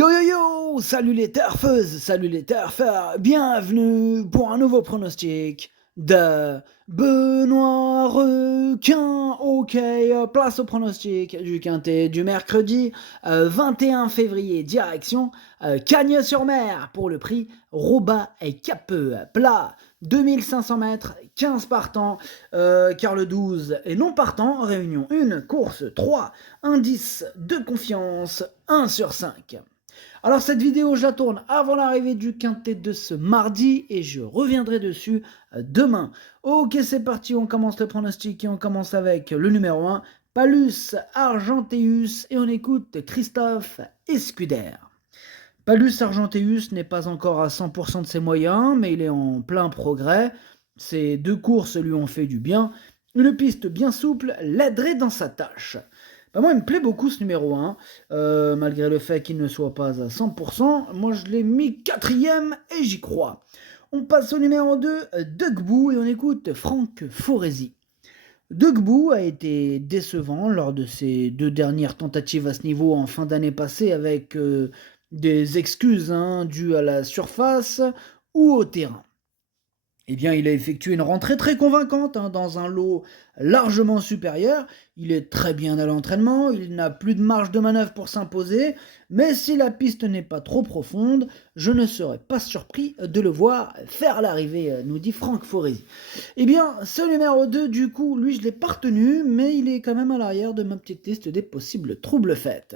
Yo yo yo! Salut les turfeuses, salut les turfeurs, bienvenue pour un nouveau pronostic de Benoît Requin. Ok, place au pronostic du quintet du mercredi 21 février, direction Cagnes-sur-Mer pour le prix Roba et Capeux. Plat 2500 mètres, 15 partants, car le 12 est non partant, réunion 1, course 3, indice de confiance 1 sur 5. Alors cette vidéo, je la tourne avant l'arrivée du quintet de ce mardi et je reviendrai dessus demain. Ok, c'est parti, on commence le pronostic et on commence avec le numéro 1, Palus Argenteus, et on écoute Christophe Escuder. Palus Argenteus n'est pas encore à 100% de ses moyens, mais il est en plein progrès. Ces deux courses lui ont fait du bien. Une piste bien souple l'aiderait dans sa tâche. Moi, il me plaît beaucoup ce numéro 1, malgré le fait qu'il ne soit pas à 100%. Moi, je l'ai mis 4ème et j'y crois. On passe au numéro 2, Dugbou, et on écoute Franck Foresi. Dugbou a été décevant lors de ses deux dernières tentatives à ce niveau en fin d'année passée avec des excuses dues à la surface ou au terrain. Eh bien, il a effectué une rentrée très convaincante dans un lot largement supérieur. Il est très bien à l'entraînement, il n'a plus de marge de manœuvre pour s'imposer, mais si la piste n'est pas trop profonde, je ne serais pas surpris de le voir faire l'arrivée, nous dit Franck Foresi. Eh bien, ce numéro 2, du coup, lui, je ne l'ai pas retenu, mais il est quand même à l'arrière de ma petite liste des possibles troubles faits.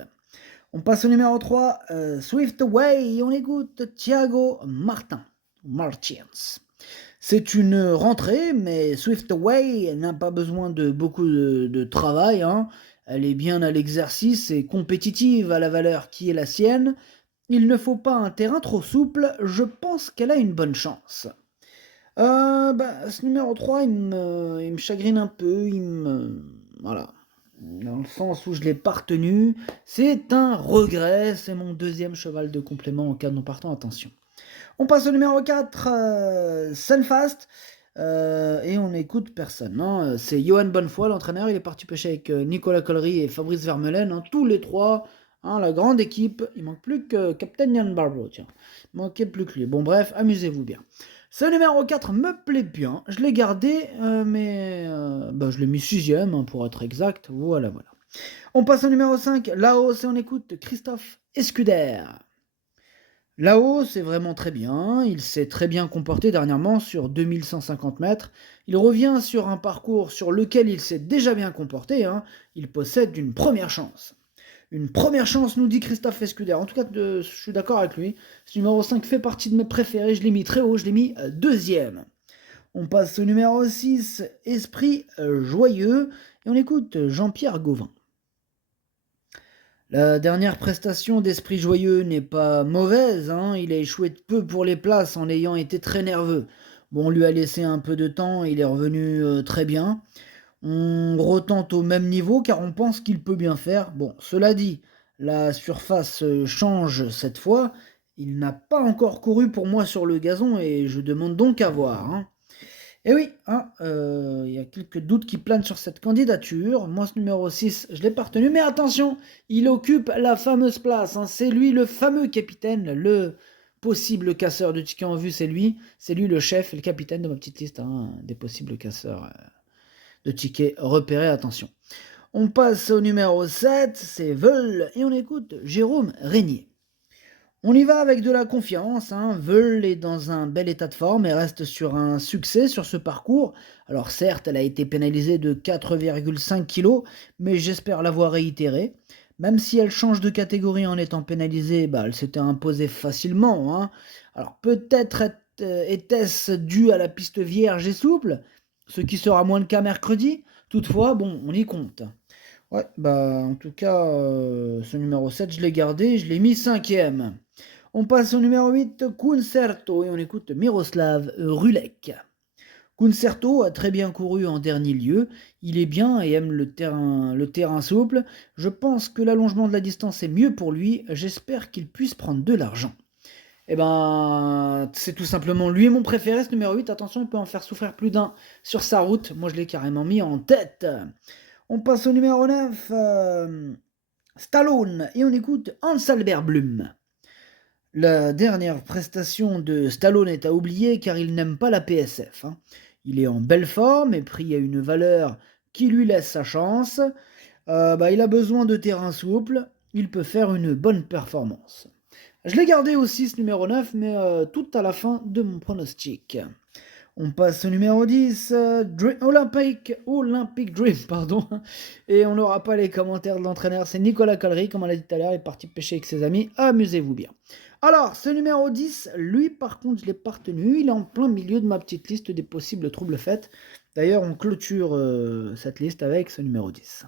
On passe au numéro 3, Swift Away, et on écoute Thiago Martins. C'est une rentrée, mais Swift Away n'a pas besoin de beaucoup de travail. Elle est bien à l'exercice et compétitive à la valeur qui est la sienne. Il ne faut pas un terrain trop souple, je pense qu'elle a une bonne chance. Ce numéro 3, il me chagrine un peu, voilà. Dans le sens où je ne l'ai pas retenu. C'est un regret, c'est mon deuxième cheval de complément en cas de non partant, attention. On passe au numéro 4, Sunfast, et on n'écoute personne. C'est Johan Bonnefoy, l'entraîneur, il est parti pêcher avec Nicolas Collery et Fabrice Vermeulen, tous les trois, la grande équipe. Il manque plus que Captain Ian Barbro, tiens. Il manquait plus que lui. Bon bref, amusez-vous bien. Ce numéro 4 me plaît bien, je l'ai gardé, mais je l'ai mis 6ème, pour être exact, voilà. On passe au numéro 5, Laos, et on écoute Christophe Escuder. Là-haut, c'est vraiment très bien, il s'est très bien comporté dernièrement sur 2150 mètres, il revient sur un parcours sur lequel il s'est déjà bien comporté, il possède une première chance. Une première chance, nous dit Christophe Escuder, en tout cas je suis d'accord avec lui, ce numéro 5 fait partie de mes préférés, je l'ai mis très haut, je l'ai mis 2ème. On passe au numéro 6, Esprit Joyeux, et on écoute Jean-Pierre Gauvin. La dernière prestation d'Esprit Joyeux n'est pas mauvaise, il a échoué de peu pour les places en ayant été très nerveux. Bon, on lui a laissé un peu de temps, il est revenu très bien. On retente au même niveau car on pense qu'il peut bien faire. Bon, cela dit, la surface change cette fois. Il n'a pas encore couru pour moi sur le gazon et je demande donc à voir. Et oui, y a quelques doutes qui planent sur cette candidature. Moi, ce numéro 6, je ne l'ai pas retenu. Mais attention, il occupe la fameuse place. C'est lui le fameux capitaine, le possible casseur de tickets en vue. C'est lui le chef et le capitaine de ma petite liste des possibles casseurs de tickets repérés. Attention. On passe au numéro 7, c'est Veul, et on écoute Jérôme Régnier. On y va avec de la confiance, Veul est dans un bel état de forme et reste sur un succès sur ce parcours. Alors certes, elle a été pénalisée de 4,5 kg, mais j'espère l'avoir réitérée. Même si elle change de catégorie en étant pénalisée, elle s'était imposée facilement. Alors peut-être était-ce dû à la piste vierge et souple, ce qui sera moins le cas mercredi. Toutefois, on y compte. Ouais, en tout cas, ce numéro 7, je l'ai gardé, je l'ai mis 5ème. On passe au numéro 8, Concerto, et on écoute Miroslav Rulek. Concerto a très bien couru en dernier lieu, il est bien et aime le terrain souple. Je pense que l'allongement de la distance est mieux pour lui, j'espère qu'il puisse prendre de l'argent. C'est tout simplement lui mon préféré, ce numéro 8, attention, il peut en faire souffrir plus d'un sur sa route, moi je l'ai carrément mis en tête. On passe au numéro 9, Stallone, et on écoute Hans Albert Blum. La dernière prestation de Stallone est à oublier car il n'aime pas la PSF, hein. Il est en belle forme et pris à une valeur qui lui laisse sa chance. Il a besoin de terrain souple, il peut faire une bonne performance. Je l'ai gardé aussi ce numéro 9, mais tout à la fin de mon pronostic. On passe au numéro 10, Olympic Dream, pardon. Et on n'aura pas les commentaires de l'entraîneur, c'est Nicolas Collery, comme on l'a dit tout à l'heure, il est parti pêcher avec ses amis, amusez-vous bien. Alors, ce numéro 10, lui par contre, je ne l'ai pas retenu, il est en plein milieu de ma petite liste des possibles troubles faits. D'ailleurs, on clôture cette liste avec ce numéro 10.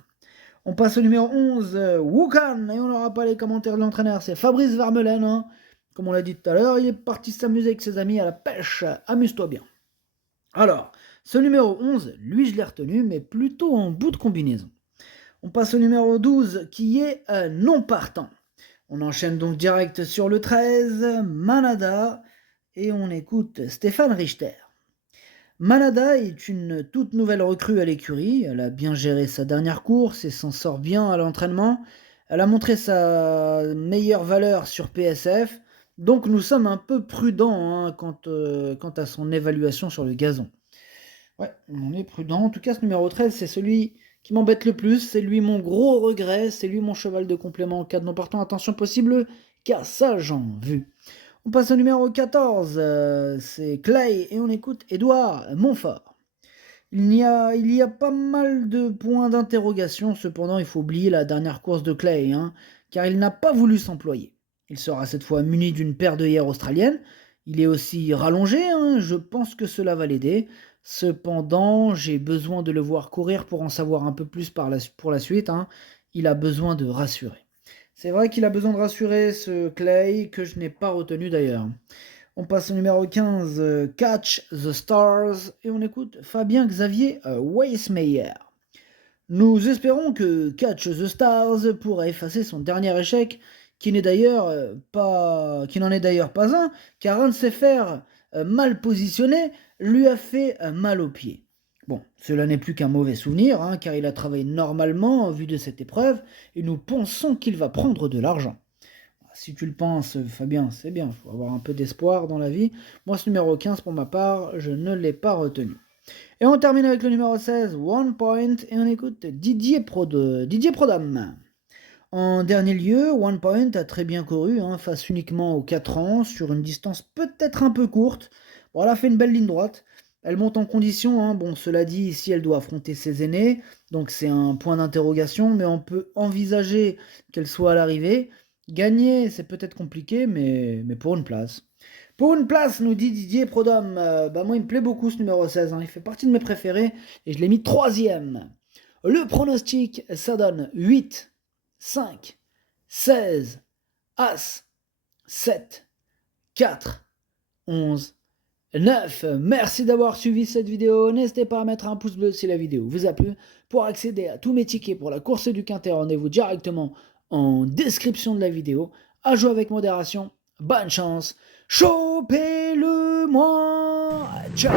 On passe au numéro 11, Wukan, et on n'aura pas les commentaires de l'entraîneur, c'est Fabrice Vermeulen, hein. Comme on l'a dit tout à l'heure, il est parti s'amuser avec ses amis à la pêche, amuse-toi bien. Alors, ce numéro 11, lui je l'ai retenu, mais plutôt en bout de combinaison. On passe au numéro 12, qui est non partant. On enchaîne donc direct sur le 13, Manada, et on écoute Stéphane Richter. Manada est une toute nouvelle recrue à l'écurie, elle a bien géré sa dernière course et s'en sort bien à l'entraînement. Elle a montré sa meilleure valeur sur PSF, donc nous sommes un peu prudents quant à son évaluation sur le gazon. Ouais, on est prudent. En tout cas, ce numéro 13, c'est celui qui m'embête le plus. C'est lui mon gros regret. C'est lui mon cheval de complément en cas de non partant. Attention possible, car ça, j'en vu. On passe au numéro 14. C'est Clay et on écoute Édouard Montfort. Il y a pas mal de points d'interrogation. Cependant, il faut oublier la dernière course de Clay, car il n'a pas voulu s'employer. Il sera cette fois muni d'une paire d'œillères australiennes. Il est aussi rallongé. Je pense que cela va l'aider. Cependant, j'ai besoin de le voir courir pour en savoir un peu plus pour la suite. Il a besoin de rassurer. C'est vrai qu'il a besoin de rassurer ce Clay, que je n'ai pas retenu d'ailleurs. On passe au numéro 15, Catch the Stars, et on écoute Fabien Xavier Weissmeyer. Nous espérons que Catch the Stars pourra effacer son dernier échec, qui n'en est d'ailleurs pas un, car un de ses fers mal positionné lui a fait mal au pied. Bon, cela n'est plus qu'un mauvais souvenir, car il a travaillé normalement en vue de cette épreuve, et nous pensons qu'il va prendre de l'argent. Si tu le penses, Fabien, c'est bien, il faut avoir un peu d'espoir dans la vie. Moi, ce numéro 15, pour ma part, je ne l'ai pas retenu. Et on termine avec le numéro 16, One Point, et on écoute Didier Prodhomme. En dernier lieu, One Point a très bien couru, face uniquement aux 4 ans, sur une distance peut-être un peu courte. Bon, elle a fait une belle ligne droite. Elle monte en condition, bon, cela dit, ici elle doit affronter ses aînés, donc c'est un point d'interrogation, mais on peut envisager qu'elle soit à l'arrivée. Gagner, c'est peut-être compliqué, mais pour une place. Pour une place, nous dit Didier Prodhomme. Moi, il me plaît beaucoup ce numéro 16, il fait partie de mes préférés, et je l'ai mis 3e. Le pronostic, ça donne 8, 5, 16, As, 7, 4, 11, 9. Merci d'avoir suivi cette vidéo. N'hésitez pas à mettre un pouce bleu si la vidéo vous a plu. Pour accéder à tous mes tickets pour la course du Quintet, rendez-vous directement en description de la vidéo. À jouer avec modération. Bonne chance. Chopez-le moi. Ciao.